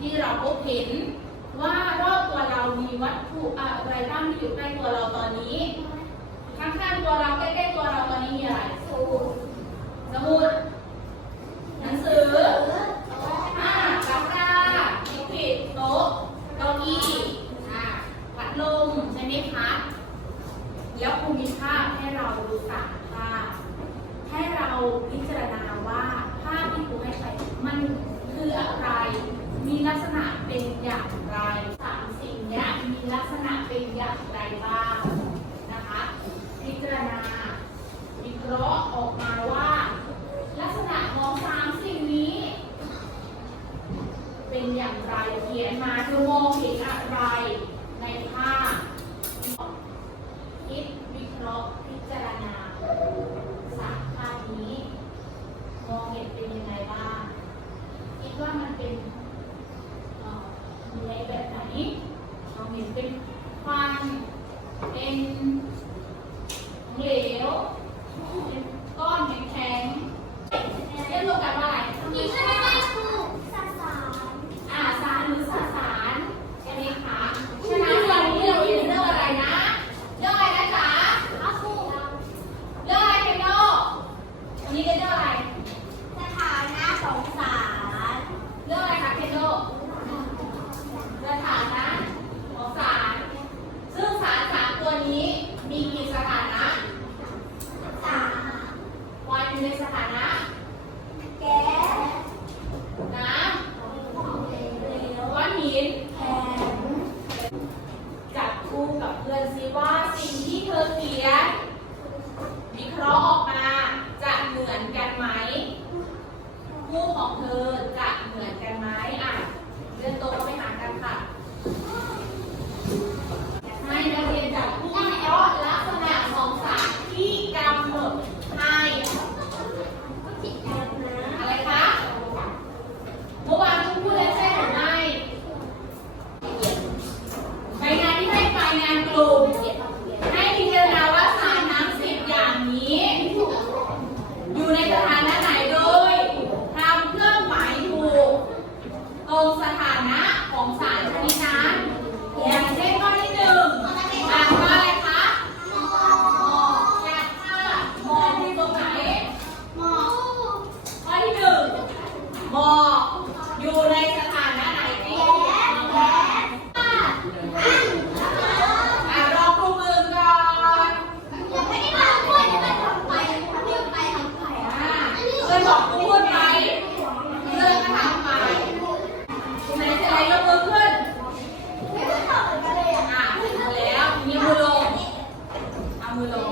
ที่เราพบเห็น ว่ารอบตัวเรามีวัตถุอะไรบ้างที่อยู่ใกล้ตัวเราตอนนี้ ข้างๆตัวเราใกล้ๆตัวเราตอนนี้มีอะไรสมุดสมุดหนังสือผ้าปากกาลิควิดโต๊ะเก้าอี้พัดลมใช่ไหมคะแล้วคุณมีภาพให้เราดูสามภาพให้เราพิจารณา ว่ามันเป็นหน่วยแบบไหนเราเห็นเป็นควันเป็นเหลวเป็นก้อนแข็งเรียกรวมกันว่าอะไร มีกี่สถานะสามวันอยู่ในสถานะ แก๊สน้ำก้อนหินแข็งจับคู่กับเพื่อนซิว่าสิ่งที่เธอเขียนวิเคราะห์ออกมาจะเหมือนกันไหม คู่ของเธอ 아무도